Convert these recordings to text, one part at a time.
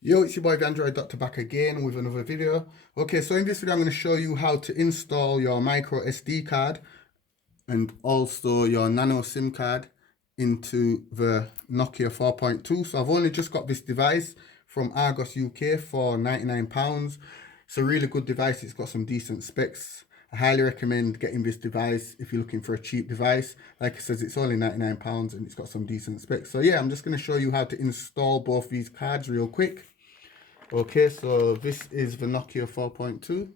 Yo, it's your boy the Android Doctor back again with another video. Okay, so in this video I'm going to show you how to install your micro SD card and also your nano SIM card into the Nokia 4.2. So I've only just got this device from Argos UK for £99. It's a really good device. It's got some decent specs. I highly recommend getting this device if you're looking for a cheap device. Like I said, it's only £99 and it's got some decent specs. So yeah, I'm just going to show you how to install both these cards real quick. Okay, so this is the Nokia 4.2.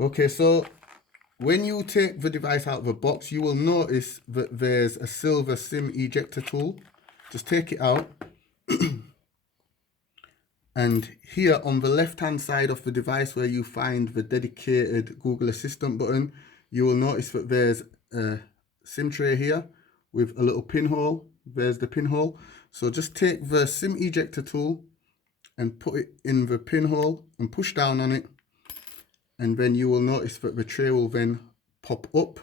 Okay, so when you take the device out of the box, you will notice that there's a silver SIM ejector tool. Just take it out. And here on the left hand side of the device where you find the dedicated Google Assistant button, you will notice that there's a SIM tray here with a little pinhole. There's the pinhole. So just take the SIM ejector tool and put it in the pinhole and push down on it, and then you will notice that the tray will then pop up.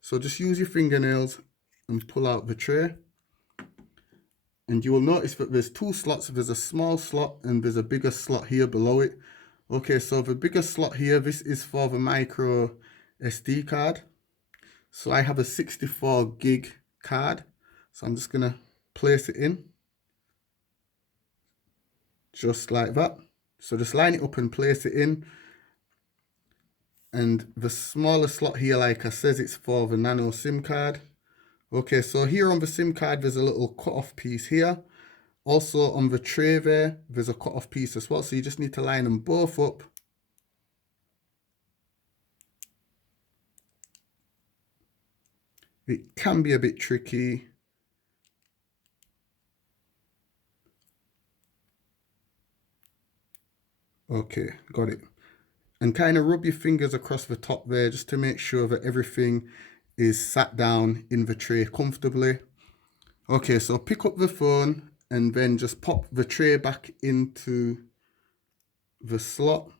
So just use your fingernails and pull out the tray, and you will notice that there's two slots. There's a small slot and there's a bigger slot here below it. Okay, so the bigger slot here, this is for the micro SD card. So I have a 64 gig card, so I'm just gonna place it in just like that. So just line it up and place it in. And the smaller slot here, like I said, it's for the nano SIM card. Okay, so here on the SIM card, there's a little cut-off piece here. Also on the tray there's a cut-off piece as well. So you just need to line them both up. It can be a bit tricky. Okay, got it. And kind of rub your fingers across the top there just to make sure that everything is sat down in the tray comfortably. Okay, so pick up the phone and then just pop the tray back into the slot.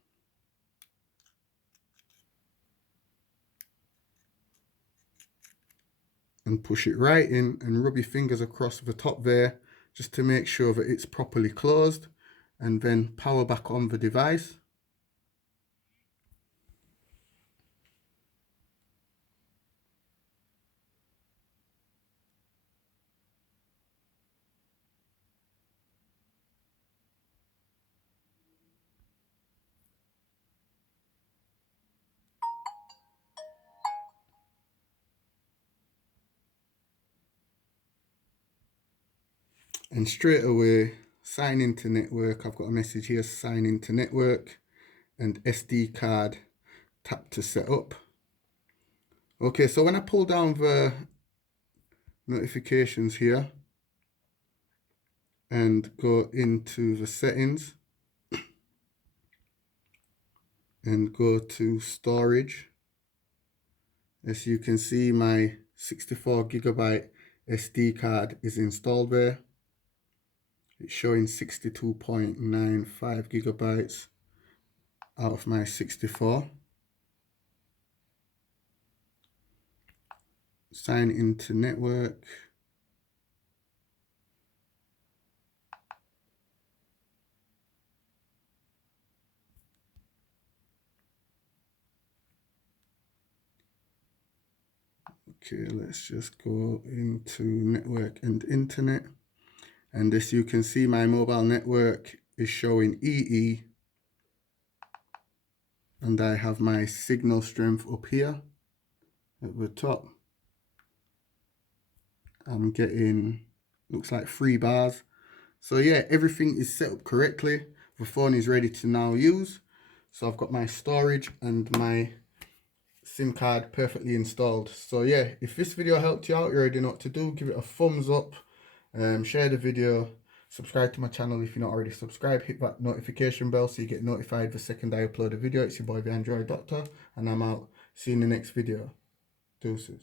And push it right in and rub your fingers across the top there just to make sure that it's properly closed, and then power back on the device. And straight away, sign into network. I've got a message here, sign into network, and SD card, tap to set up. Okay, so when I pull down the notifications here and go into the settings and go to storage, as you can see, my 64 gigabyte SD card is installed there. It's showing 62.95 gigabytes out of my 64. Sign into network. Okay, let's just go into network and internet. And as you can see, my mobile network is showing EE. And I have my signal strength up here at the top. I'm getting, looks like 3 bars. So yeah, everything is set up correctly. The phone is ready to now use. So I've got my storage and my SIM card perfectly installed. So yeah, if this video helped you out, you already know what to do. Give it a thumbs up, share the video, subscribe to my channel if you're not already subscribed, hit that notification bell so you get notified the second I upload a video. It's your boy the Android Doctor, and I'm out. See you in the next video. Deuces.